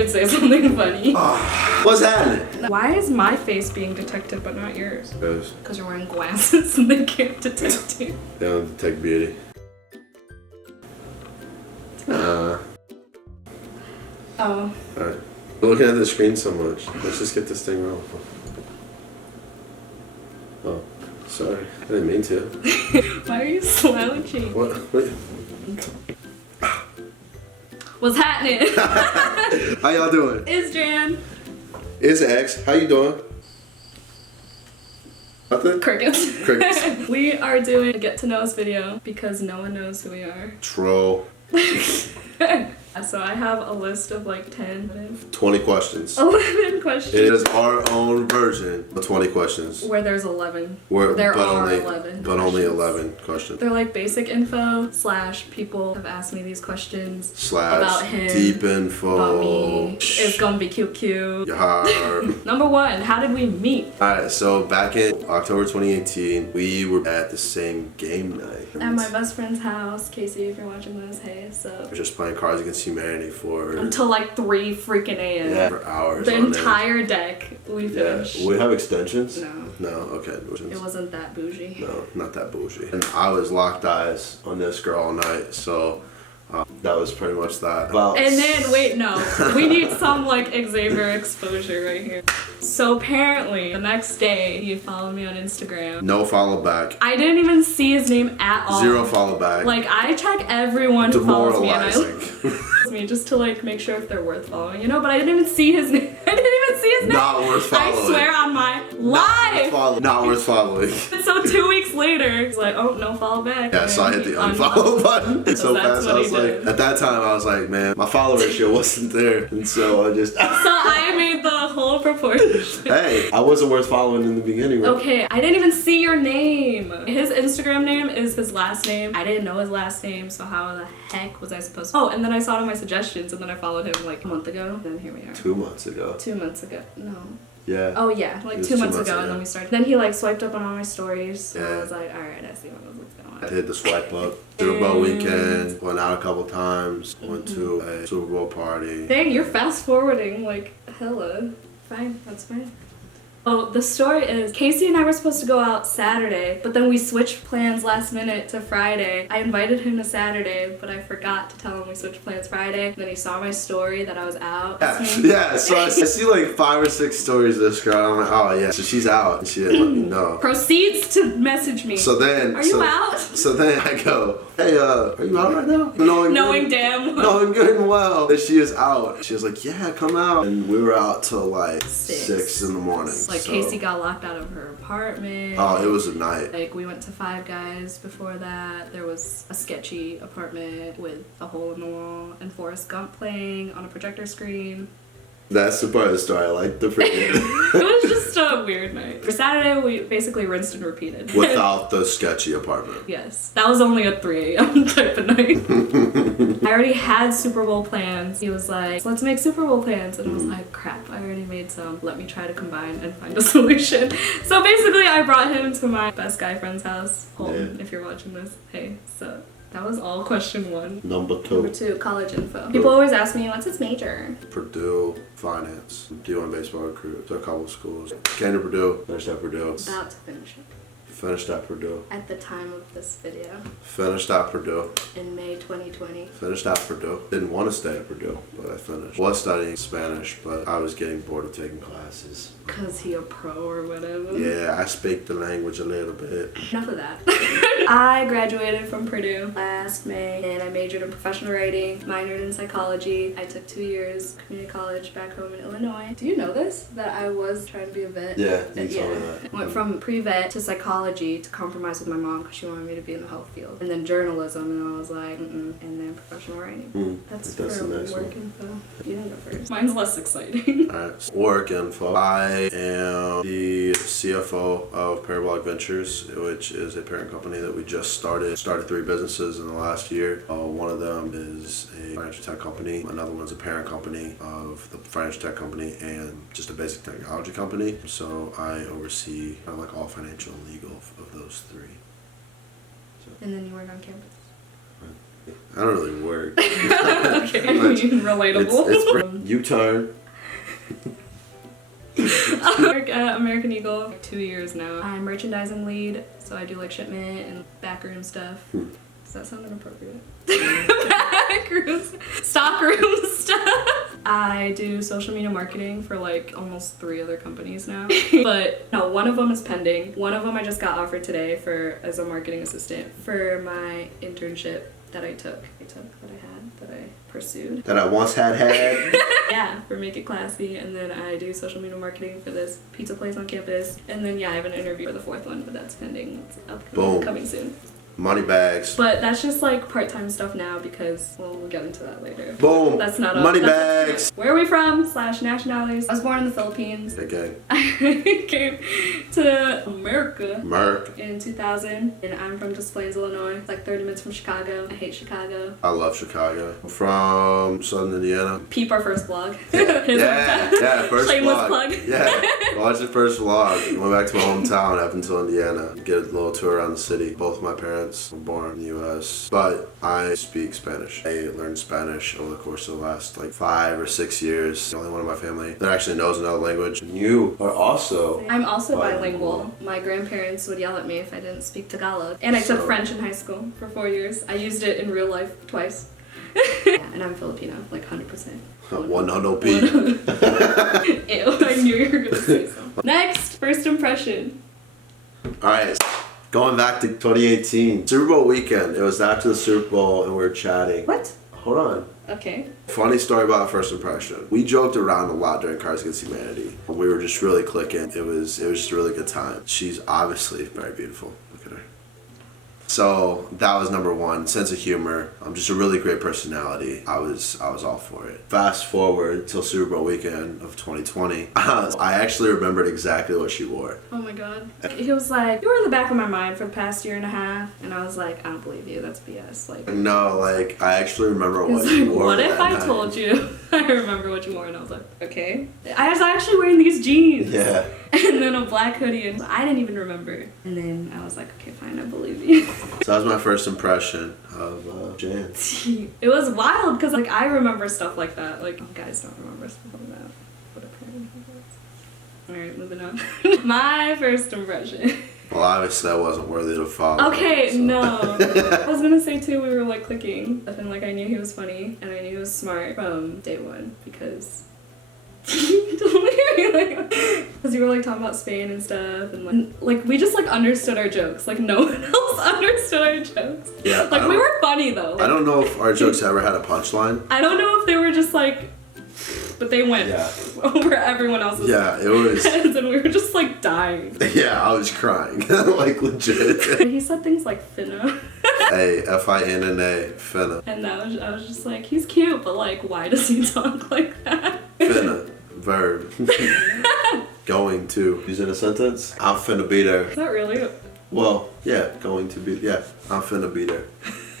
you'd say something funny. What's happening? Why is my face being detected but not yours? Because Because you're wearing glasses and they can't detect you. they don't detect beauty. Oh. Alright. We're looking at the screen so much. Let's just get this thing rolling. Oh, sorry. I didn't mean to. Why are you slouching? What? What's happening? How y'all doing? It's Jan. It's X. How you doing? Nothing? Crickets. Crickets. We are doing a get to know us video because no one knows who we are. Troll. So I have a list of like 10, 20 questions. 11 questions. It is our own version of 20 questions. Where there's 11. Where, there but are only, 11 But only 11 questions. They're like basic info / people have asked me these questions / about him, deep info. about me. It's gonna be cute. Yar. Number 1, how did we meet? Alright, so back in October 2018, we were at the same game night. At my best friend's house. Casey, if you're watching this, hey, so. We're just playing Cards Against Humanity for... Until like 3 freaking a.m. Yeah, for hours. The entire deck we finished. Yeah, we have extensions? No. No, okay. It wasn't that bougie. No, not that bougie. And I was locked eyes on this girl all night, so that was pretty much that. And then, wait, no. We need some like Xavier exposure right here. So apparently, the next day, he followed me on Instagram. No follow back. I didn't even see his name at all. 0 follow back. Like, I check everyone who follows me and I Demoralizing. me just to like make sure if they're worth following, you know, but I didn't even see his name. I didn't even see his name. Not worth following. I swear on my life. Not worth following. And so 2 weeks later, he's like, oh, no follow back. Yeah, and so I hit he the unfollow button. So that's fast, what I was he like, did. at that time, I was like, man, my follow ratio wasn't there. And so I just... So I made the whole proportion. Hey, I wasn't worth following in the beginning, right? Okay, I didn't even see your name. His Instagram name is his last name. I didn't know his last name, so how the heck was I supposed to? Oh, and then I saw it in my suggestions, and then I followed him like a month ago. Then here we are. 2 months ago. 2 months ago. No. Yeah. Oh yeah, like 2 months ago, and then we started. Then he like swiped up on all my stories, so I was like, all right, I see what's going on. I did the swipe up. Super Bowl weekend, went out a couple times, went to a Super Bowl party. Dang, you're fast forwarding like hella. Fine, that's fine. Oh, the story is Casey and I were supposed to go out Saturday, but then we switched plans last minute to Friday. I invited him to Saturday, but I forgot to tell him we switched plans Friday. And then he saw my story that I was out. Yeah, so I see like 5 or 6 stories of this girl, and I'm like, oh yeah, so she's out, and she didn't let me know. Proceeds to message me. So then, are you out? So then I go, hey, are you out right now? Knowing damn well. Knowing good and well that she is out. She was like, yeah, come out. And we were out till like 6 in the morning. Like so. Casey got locked out of her apartment. Oh, it was a night. Like we went to Five Guys before that. There was a sketchy apartment with a hole in the wall and Forrest Gump playing on a projector screen. That's the part of the story I like to forget. It was just a weird night. For Saturday, we basically rinsed and repeated. Without the sketchy apartment. Yes. That was only a 3 a.m. type of night. I already had Super Bowl plans. He was like, let's make Super Bowl plans. And I was like, crap, I already made some. Let me try to combine and find a solution. So basically, I brought him to my best guy friend's house. Holton, if you're watching this. Hey, so... That was all question 1. Number 2. Number 2, college info. People always ask me, what's its major? Purdue, finance. D1 baseball recruit to a couple of schools. Came to Purdue, finished at Purdue. About to finish it. Finished at Purdue. At the time of this video. Finished at Purdue. In May 2020. Finished at Purdue. Didn't want to stay at Purdue, but I finished. Was studying Spanish, but I was getting bored of taking classes. Cause he a pro or whatever. Yeah, I speak the language a little bit. Enough of that. I graduated from Purdue last May and I majored in professional writing, minored in psychology. I took 2 years community college back home in Illinois. Do you know this? That I was trying to be a vet? Yeah, you told me that. Went from pre-vet to psychology to compromise with my mom because she wanted me to be in the health field. And then journalism and I was like, and then professional writing. That's for work info. You don't go first. Mine's less exciting. Alright, so work info. I am the CFO of Parabolic Ventures, which is a parent company that we just started 3 businesses in the last year. One of them is a financial tech company. Another one's a parent company of the financial tech company and just a basic technology company. So I oversee kind of like all financial and legal of those 3. So. And then you work on campus. Right. I don't really work. Okay, I mean, relatable. It's U-turn. I work at American Eagle for 2 years now. I'm merchandising lead, so I do like shipment and backroom stuff. Does that sound inappropriate? Backrooms, stockroom stuff. I do social media marketing for like almost 3 other companies now. But no, one of them is pending. One of them I just got offered today as a marketing assistant for my internship that I pursued. That I once had. Yeah, for Make It Classy, and then I do social media marketing for this pizza place on campus. And then yeah, I have an interview for the 4th one, but that's pending. It's coming soon. Money bags. But that's just like part-time stuff now because, well, we'll get into that later. Boom. That's not money bags. Where are we from? / nationalities. I was born in the Philippines. Okay. I came to America Merc. in 2000, and I'm from Des Plaines, Illinois. It's like 30 minutes from Chicago. I hate Chicago. I love Chicago. I'm from Southern Indiana. Peep our first vlog. Yeah, first Shameless vlog. plug. Yeah, watch the first vlog. Went back to my hometown, Evansville, Indiana. Get a little tour around the city. Both my parents were born in the U.S., but I speak Spanish. I learned Spanish over the course of the last like 5 or 6 years. The only one in my family that actually knows another language. And you are also. I'm also bilingual. My grandparents would yell at me if I didn't speak Tagalog. And I took French in high school for 4 years. I used it in real life twice. Yeah, and I'm Filipino, like 100%. One no P. Ew, I knew you were gonna say something. Next, first impression. Alright, going back to 2018. Super Bowl weekend. It was after the Super Bowl and we were chatting. What? Hold on. Okay. Funny story about first impression. We joked around a lot during Cards Against Humanity. We were just really clicking. It was just a really good time. She's obviously very beautiful. Look at her. So that was number one. Sense of humor. Just a really great personality. I was all for it. Fast forward till Super Bowl weekend of 2020. I actually remembered exactly what she wore. Oh my god. He was like, you were in the back of my mind for the past year and a half. And I was like, I don't believe you. That's BS. Like, no, like I actually remember what you wore. What if I told you? I remember what you wore, and I was like, okay. I was actually wearing these jeans. Yeah. And then a black hoodie, and I didn't even remember. And then I was like, okay, fine, I believe you. So that was my first impression of Jan. It was wild, because like I remember stuff like that. Like, guys don't remember stuff like that. But apparently he does. Alright, moving on. My first impression. Well, obviously I wasn't worthy to follow. Okay, so. No. I was gonna say too, we were like clicking. And like I knew he was funny, and I knew he was smart from day one, because because you were like talking about Spain and stuff, and like we just like understood our jokes. Like no one else understood our jokes. Yeah. Like we were funny though. I don't know if our jokes ever had a punchline. I don't know if they were just like, but they went over everyone else's. Yeah, it was. Heads, and we were just like dying. Yeah, I was crying, like legit. He said things like finna. Hey, F-I-N-N-A, finna. And I was just like, he's cute, but like, why does he talk like that? Finna, verb. Going to. Use in a sentence. I'm finna be there. Is that really? Well, yeah, going to be. Yeah, I'm finna be there.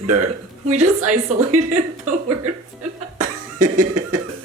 There. We just isolated the word finna.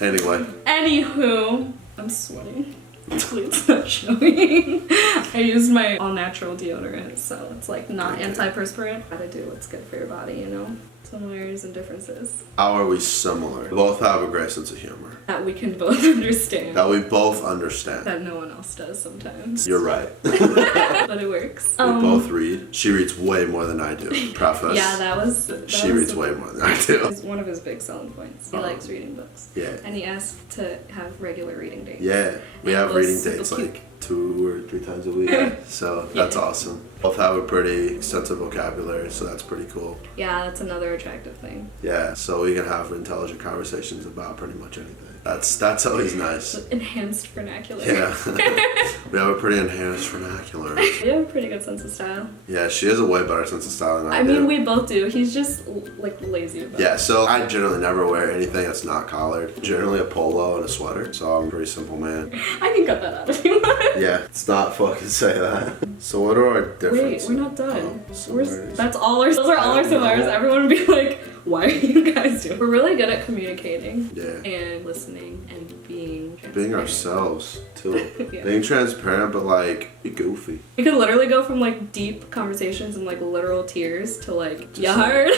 Anyway. Anywho, I'm sweating. It's not showing. I used my all-natural deodorant, so it's like not antiperspirant. Gotta do what's good for your body, you know? Similarities and differences. How are we similar? We both have a great sense of humor. That we can both understand. That we both understand. That no one else does sometimes. You're right. But it works. We both read. She reads way more than I do. Preface. Yeah, that was she reads way more than I do. It's one of his big selling points. He likes reading books. Yeah. And he asked to have regular reading dates. Yeah. We have reading dates like 2 or 3 times a week. So that's awesome. Both have a pretty extensive vocabulary, so that's pretty cool. Yeah, that's another attractive thing. Yeah, so we can have intelligent conversations about pretty much anything. That's always nice. Enhanced vernacular. Yeah. We have a pretty enhanced vernacular. You have a pretty good sense of style. Yeah, she has a way better sense of style than I do. I mean, we both do. He's just like lazy about it. Yeah, so I generally never wear anything that's not collared. Generally a polo and a sweater, so I'm a pretty simple man. I can cut that out if you want. Yeah, let's not fucking say that. So what are our differences? Wait, we're not done. Similarities. That's all our. Those are all our similarities. Everyone would be like, "Why are you guys doing?" We're really good at communicating. Yeah. And listening and being Ourselves too. Yeah. Being transparent, but like be goofy. We could literally go from like deep conversations and like literal tears to like Just you heard.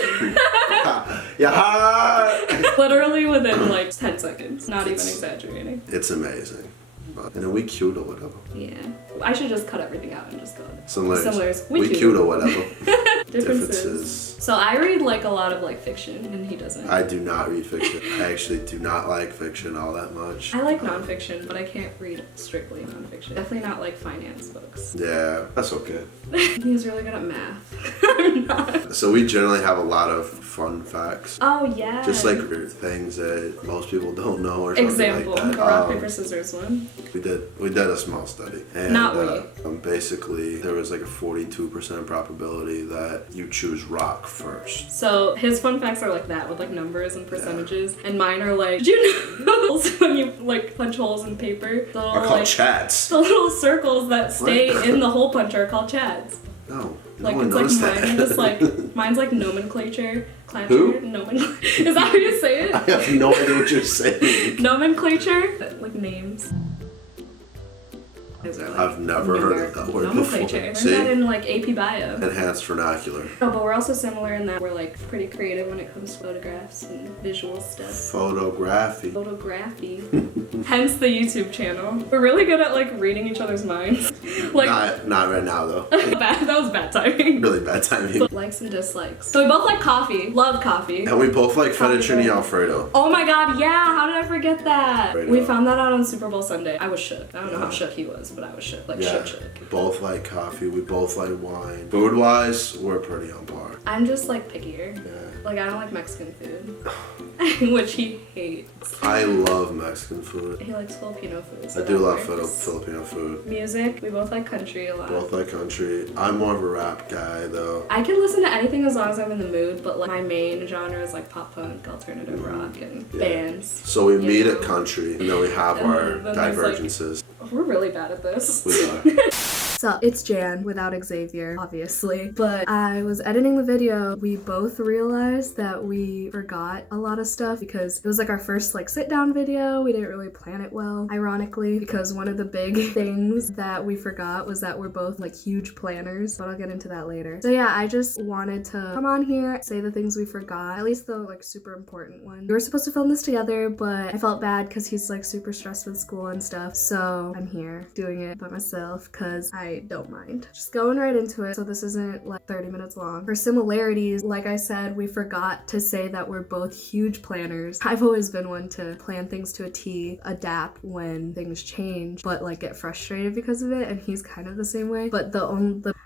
Yeah. Literally within like 10 seconds. Not even exaggerating. It's amazing. And then we cute or whatever. Yeah. I should just cut everything out and just go. Similarities. We cute or whatever. Differences. So I read like a lot of like fiction and he doesn't. I do not read fiction. I actually do not like fiction all that much. I like nonfiction, but I can't read strictly nonfiction. Definitely not like finance books. Yeah, that's okay. He's really good at math. I'm not. So we generally have a lot of fun facts. Oh yeah. Just like things that most people don't know or something Example, like that. the rock, paper, scissors one. We did a small study. And Not basically there was like a 42% probability that you choose rock first. So his fun facts are like that with like numbers and percentages, and mine are like, did you know when you like punch holes in paper, the little, Are called chads. the little circles that stay in the hole punch are called chads. No, Like one it's knows like that. mine are just like mine's like nomenclature. Who? Is that how you say it? I have no idea what you're saying. Nomenclature, like names. Those are, like, I've never heard of that word before. nomenclature. Learned See? that in like AP Bio. Enhanced vernacular. No, but we're also similar in that we're like pretty creative when it comes to photographs and visual stuff. Photography. Photography. Hence the YouTube channel. We're really good at like reading each other's minds. Like Not right now though. that was bad timing. Really bad timing. Likes and dislikes. So we both like coffee. Love coffee. And we both like Coffee fettuccine bread. Alfredo. Oh my god, yeah, how did I forget that? Right We on. found that out on Super Bowl Sunday. I was shook. I don't know how Yeah. shook he was, but I was shook. Like Yeah. shook. Both like coffee. We both like wine. Food wise, we're pretty on par. I'm just like pickier. Yeah. Like I don't like Mexican food. Which he hates. I love Mexican food. He likes Filipino food. So I do that love works. Filipino food. Music, we both like country a lot. Both like country. I'm more of a rap guy though. I can listen to anything as long as I'm in the mood, but like my main genre is like pop punk, alternative rock, and Yeah. bands. So we You meet know? at country, and then we have And our then there's, like, divergences. We're really bad at this. We are. So it's Jan without Xavier, obviously. But I was editing the video. We both realized that we forgot a lot of stuff because it was like our first like sit down video. We didn't really plan it well, ironically, because one of the big things that we forgot was that we're both like huge planners, but I'll get into that later. So yeah, I just wanted to come on here, say the things we forgot, at least the like super important ones. We were supposed to film this together, but I felt bad because he's like super stressed with school and stuff. So I'm here doing it by myself because I don't mind. Just going right into it, so this isn't like 30 minutes long. For similarities, like I said, we forgot to say that we're both huge planners. I've always been one to plan things to a T, adapt when things change, but like get frustrated because of it, and he's kind of the same way. But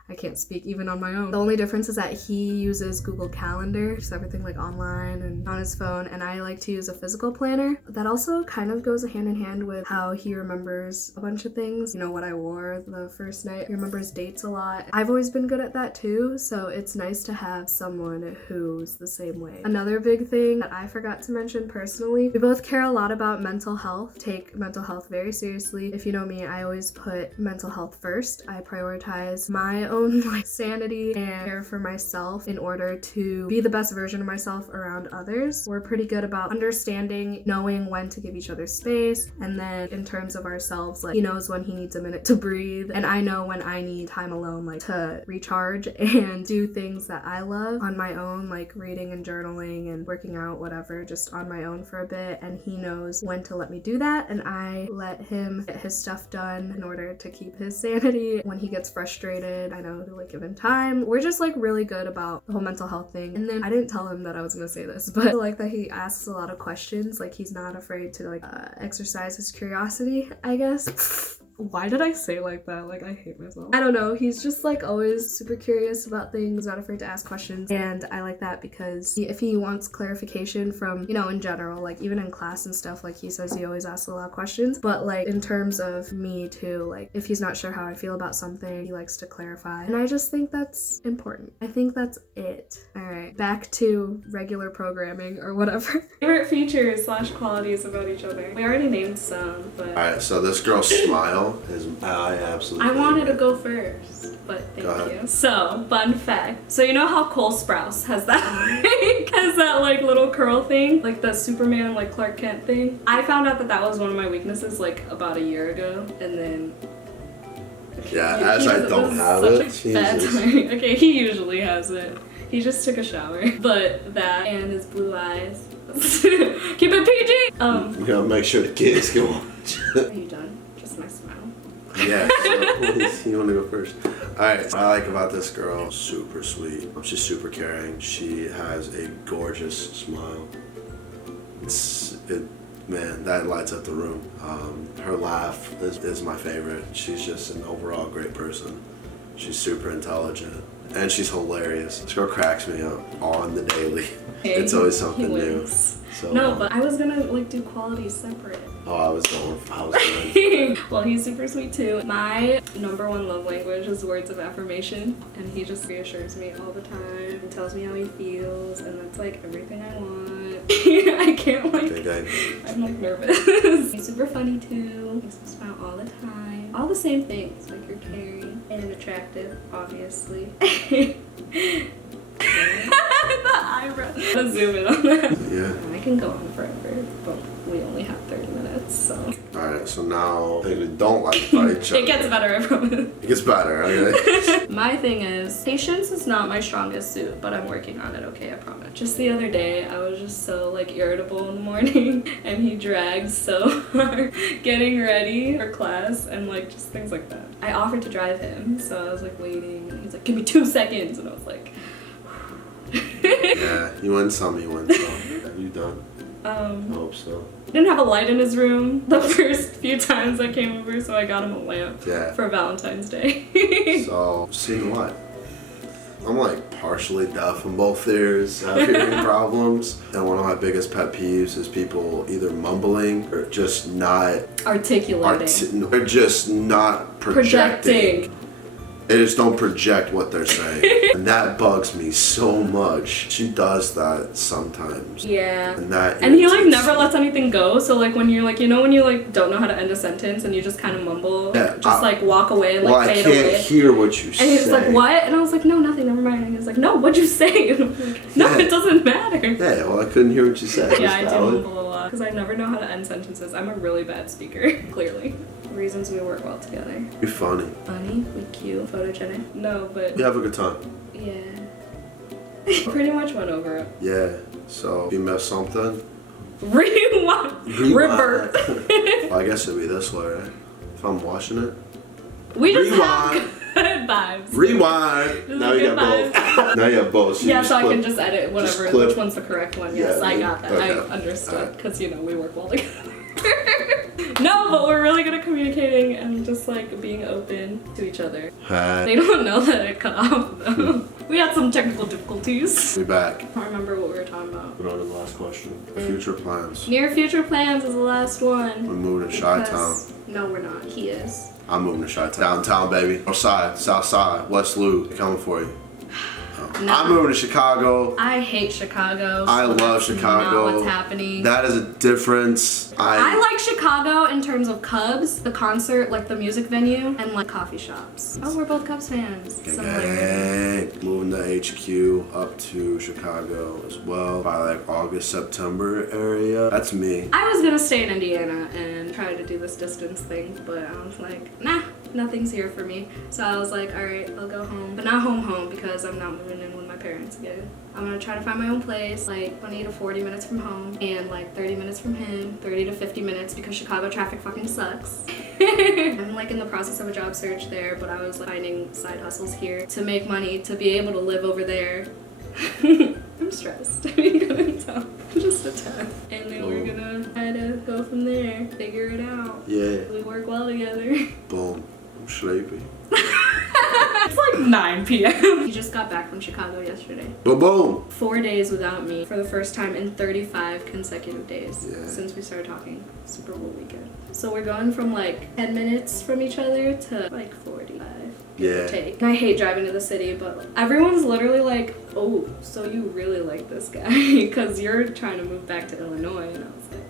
I can't speak even on my own. The only difference is that he uses Google Calendar, just everything like online and on his phone, and I like to use a physical planner. That also kind of goes hand in hand with how he remembers a bunch of things. You know, what I wore the first night. He remembers dates a lot. I've always been good at that too, so it's nice to have someone who's the same way. Another big thing that I forgot to mention personally, we both care a lot about mental health, take mental health very seriously. If you know me, I always put mental health first. I prioritize my own like sanity and care for myself in order to be the best version of myself around others. We're pretty good about understanding, knowing when to give each other space, and then in terms of ourselves, like he knows when he needs a minute to breathe, and I know when I need time alone, like to recharge and do things that I love on my own, like reading and journaling and working out, whatever, just on my own for a bit, and he knows when to let me do that, and I let him get his stuff done in order to keep his sanity. When he gets frustrated, I know to like give him time. We're just like really good about the whole mental health thing. And then I didn't tell him that I was gonna say this, but I like that he asks a lot of questions, like he's not afraid to like exercise his curiosity, I guess. Why did I say like that? Like, I hate myself. I don't know. He's just like always super curious about things, not afraid to ask questions. And I like that because if he wants clarification from, you know, in general, like even in class and stuff, like he says he always asks a lot of questions. But like in terms of me too, like if he's not sure how I feel about something, he likes to clarify. And I just think that's important. I think that's it. All right, back to regular programming or whatever. Favorite features / qualities about each other. We already named some, but. All right, so this girl's smile is I absolutely. I wanted to go first, but thank you. So, fun fact. So you know how Cole Sprouse has that has that like little curl thing, like the Superman like Clark Kent thing. I found out that that was one of my weaknesses like about a year ago, and then. Yeah, as I don't have it. Okay, he usually has it. He just took a shower, but that and his blue eyes. Keep it PG. You gotta make sure the kids can watch. Are you done? Just my smile. Yeah, so you want to go first? Alright, what I like about this girl, super sweet. She's super caring. She has a gorgeous smile. Man, that lights up the room. Her laugh is my favorite. She's just an overall great person. She's super intelligent. And she's hilarious. This girl cracks me up on the daily. Okay, it's always something new. So, no, but I was gonna like do qualities separate. Oh, I was going. Well, he's super sweet too. My #1 love language is words of affirmation, and he just reassures me all the time and tells me how he feels, and that's like everything I want. I can't like. I'm like nervous. He's super funny too. He makes me smile all the time. All the same things, like you're caring and attractive, obviously. The eyebrow. Let's zoom in on that. Yeah. I can go on forever, but we only have 30 minutes, so. Alright, so now they don't like to fight each other. It gets better, I promise. It gets better, okay? My thing is, patience is not my strongest suit, but I'm working on it, okay, I promise. Just the other day, I was just so like irritable in the morning, and he dragged so hard getting ready for class and like just things like that. I offered to drive him, so I was like waiting, and he's like, give me 2 seconds, and I was like, yeah, you win some, you win some. Have you done? I hope so. He didn't have a light in his room the first few times I came over, so I got him a lamp for Valentine's Day. So, seeing what? I'm like partially deaf in both ears, I have hearing problems. And one of my biggest pet peeves is people either mumbling or just not articulating. They're just not projecting. They just don't project what they're saying. And that bugs me so much. She does that sometimes. Yeah. And he like never lets anything go. So like when you're like, you know when you like don't know how to end a sentence and you just kind of mumble, like walk away and like fade away. I can't hear what you say. And he was like, what? And I was like, no, nothing, never mind. And he was like, no, what'd you say? And I was like, no, it doesn't matter. Yeah, well I couldn't hear what you said. Yeah, I do mumble a lot. Because I never know how to end sentences. I'm a really bad speaker, clearly. Reasons we work well together. You're funny. Funny, we cute, photogenic. No, but we have a good time. Yeah. Pretty much went over it. Yeah. So if you missed something, rewind. Revert. Well, I guess it'd be this way, right? If I'm watching it. We just have good vibes. Rewind. Now you got both. Now you have both. So yeah, so I can just edit whatever. Which one's the correct one? Yes, yeah, I got that. Okay. I understood because you know we work well together. No, but we're really good at communicating and just like being open to each other. Hi. They don't know that it cut off though. We had some technical difficulties. We're back. I don't remember what we were talking about. What was the last question? Future plans. Near future plans is the last one. We're moving to Chi-Town. No, we're not. He is. I'm moving to Chi-Town. Downtown, baby. North side, south side, West Loop. They're coming for you. No. I'm moving to Chicago. I hate Chicago. I love Chicago. Not what's happening. That is a difference. I like Chicago in terms of Cubs, the concert, like the music venue, and like coffee shops. Oh, we're both Cubs fans. Moving to HQ up to Chicago as well by like August, September area. That's me. I was gonna stay in Indiana and try to do this distance thing, but I was like, nah. Nothing's here for me. So I was like, alright, I'll go home. But not home because I'm not moving in with my parents again. I'm gonna try to find my own place, like 20 to 40 minutes from home, and like 30 minutes from him, 30 to 50 minutes because Chicago traffic fucking sucks. I'm like in the process of a job search there, but I was like, finding side hustles here to make money to be able to live over there. I'm stressed. I mean, gonna tell. Just a tad. And then we're gonna try to go from there, figure it out. Yeah. We work well together. sleepy. It's like 9 p.m. He just got back from Chicago yesterday. Boom, boom. 4 days without me for the first time in 35 consecutive days Yeah. since we started talking. Super Bowl weekend. So we're going from like 10 minutes from each other to like 45. Give or Yeah. take. And I hate driving to the city, but everyone's literally like, oh, so you really like this guy because you're trying to move back to Illinois. And I was like,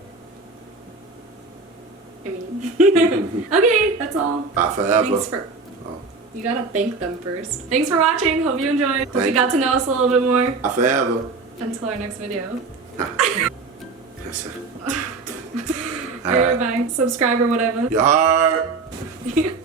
I mean, okay, that's all. Bye forever. Thanks for. Oh. You gotta thank them first. Thanks for watching. Hope you enjoyed. Hope you Thank got to know us a little bit more. Bye forever. Until our next video. That's it. Alright, bye. Subscribe or whatever. Your heart.